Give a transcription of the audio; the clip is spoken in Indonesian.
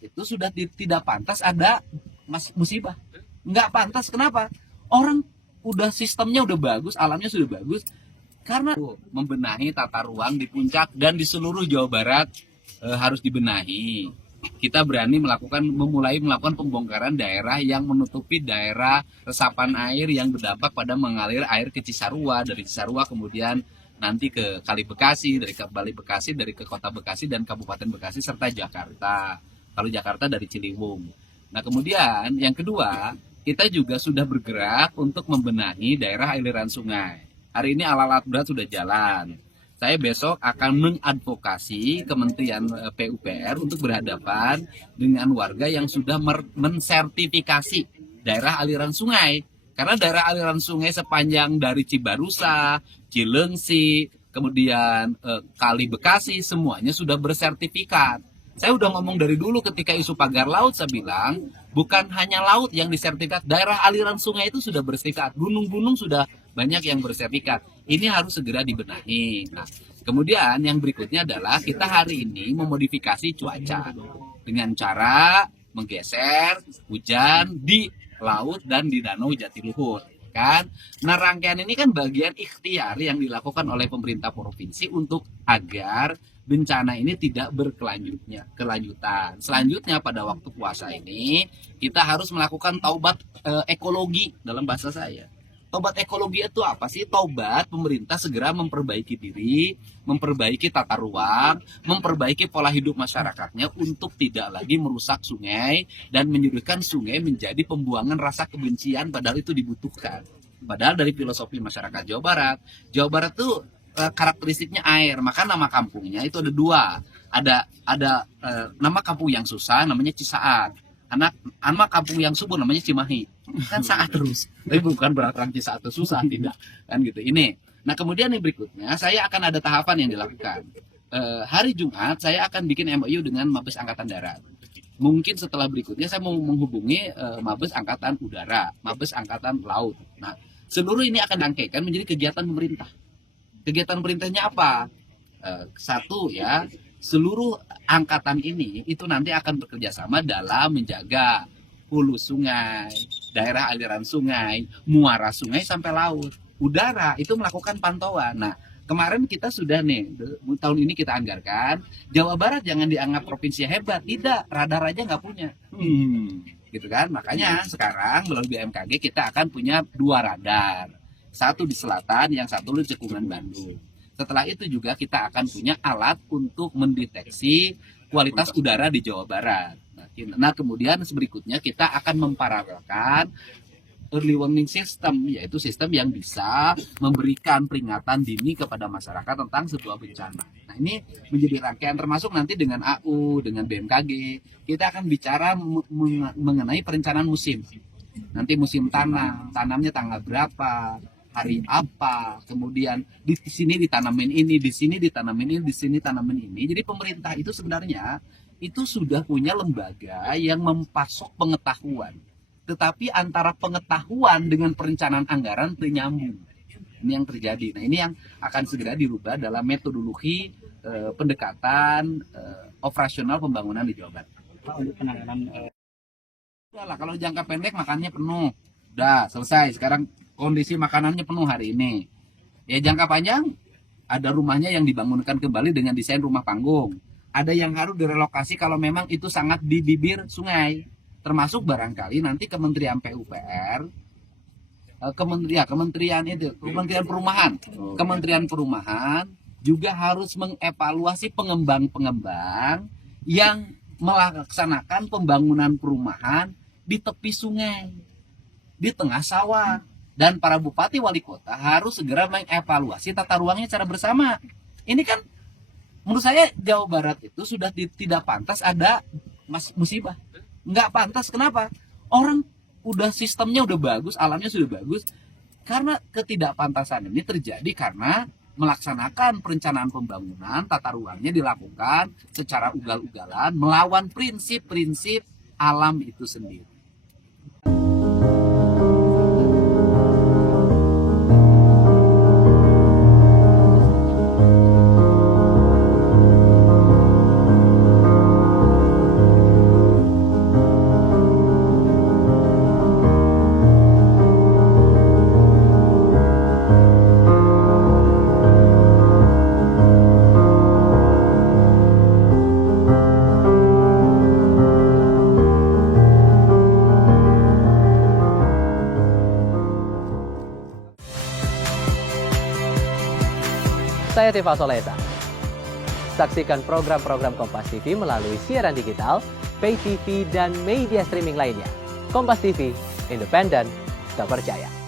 itu sudah tidak pantas ada musibah. Nggak pantas, kenapa? Orang udah sistemnya udah bagus, alamnya sudah bagus, karena membenahi tata ruang di puncak dan di seluruh Jawa Barat harus dibenahi. Kita berani memulai melakukan pembongkaran daerah yang menutupi daerah resapan air yang berdampak pada mengalir air ke Cisarua, dari Cisarua kemudian nanti ke Kali Bekasi, dari Kali Bekasi dari ke Kota Bekasi dan Kabupaten Bekasi serta Jakarta. Kalau Jakarta dari Ciliwung. Nah kemudian yang kedua, kita juga sudah bergerak untuk membenahi daerah aliran sungai. Hari ini alat-alat berat sudah jalan. Saya besok akan mengadvokasi Kementerian PUPR untuk berhadapan dengan warga yang sudah mensertifikasi daerah aliran sungai. Karena daerah aliran sungai sepanjang dari Cibarusa, Cilengsi, kemudian Kali Bekasi, semuanya sudah bersertifikat. Saya udah ngomong dari dulu ketika isu pagar laut, saya bilang bukan hanya laut yang disertifikat, daerah aliran sungai itu sudah bersertifikat, gunung-gunung sudah banyak yang bersertifikat. Ini harus segera dibenahi. Nah, kemudian yang berikutnya adalah kita hari ini memodifikasi cuaca dengan cara menggeser hujan di laut dan di danau Jatiluhur. Kan? Nah rangkaian ini kan bagian ikhtiar yang dilakukan oleh pemerintah provinsi untuk agar bencana ini tidak berkelanjutan. Selanjutnya pada waktu puasa ini kita harus melakukan taubat ekologi dalam bahasa saya. Taubat ekologi itu apa sih? Taubat pemerintah segera memperbaiki diri, memperbaiki tata ruang, memperbaiki pola hidup masyarakatnya untuk tidak lagi merusak sungai dan menyudutkan sungai menjadi pembuangan rasa kebencian padahal itu dibutuhkan. Padahal dari filosofi masyarakat Jawa Barat tuh karakteristiknya air, maka nama kampungnya itu ada dua. Ada nama kampung yang susah namanya Cisaat. Nama kampung yang subur namanya Cimahi. Kan saat terus. Tapi bukan berarti orang Cisaat itu susah, tidak. Kan gitu. Ini. Nah, kemudian yang berikutnya saya akan ada tahapan yang dilakukan. Hari Jumat saya akan bikin MOU dengan Mabes Angkatan Darat. Mungkin setelah berikutnya saya mau menghubungi Mabes Angkatan Udara, Mabes Angkatan Laut. Nah, seluruh ini akan dirangkaikan menjadi kegiatan pemerintah. Kegiatan pemerintahnya apa? Satu ya, seluruh angkatan ini itu nanti akan bekerja sama dalam menjaga hulu sungai, daerah aliran sungai, muara sungai sampai laut. Udara itu melakukan pantauan. Nah, kemarin kita sudah nih, tahun ini kita anggarkan, Jawa Barat jangan dianggap provinsi hebat. Tidak, radar aja nggak punya. Gitu kan? Makanya sekarang melalui BMKG kita akan punya 2 radar. Satu di selatan, yang satu di cekungan Bandung. Setelah itu juga kita akan punya alat untuk mendeteksi kualitas udara di Jawa Barat. Nah kemudian berikutnya kita akan memparalelkan early warning system, yaitu sistem yang bisa memberikan peringatan dini kepada masyarakat tentang sebuah bencana. Nah ini menjadi rangkaian termasuk nanti dengan AU, dengan BMKG, kita akan bicara mengenai perencanaan musim. Nanti musim tanamnya tanggal berapa, hari apa, kemudian di sini ditanamin ini, di sini ditanamin ini, di sini tanamin ini. Jadi pemerintah itu sebenarnya itu sudah punya lembaga yang mempasok pengetahuan. Tetapi antara pengetahuan dengan perencanaan anggaran ternyambung. Ini yang terjadi. Nah ini yang akan segera dirubah dalam metodologi pendekatan operasional pembangunan di Jawa Barat. Untuk penanganan kalau jangka pendek makannya penuh, udah selesai. Sekarang kondisi makanannya penuh hari ini. Ya jangka panjang ada rumahnya yang dibangunkan kembali dengan desain rumah panggung. Ada yang harus direlokasi kalau memang itu sangat di bibir sungai. Termasuk barangkali nanti Kementerian PUPR, Kementerian Perumahan juga harus mengevaluasi pengembang-pengembang yang melaksanakan pembangunan perumahan di tepi sungai, di tengah sawah. Dan para bupati wali kota harus segera mengevaluasi tata ruangnya secara bersama. Ini kan menurut saya Jawa Barat itu sudah tidak pantas ada musibah. Nggak pantas, kenapa? Orang udah sistemnya udah bagus, alamnya sudah bagus. Karena ketidakpantasan ini terjadi karena melaksanakan perencanaan pembangunan, tata ruangnya dilakukan secara ugal-ugalan, melawan prinsip-prinsip alam itu sendiri. Saya Tifa Solesa. Saksikan program-program Kompas TV melalui siaran digital, pay TV, dan media streaming lainnya. Kompas TV, independen, terpercaya.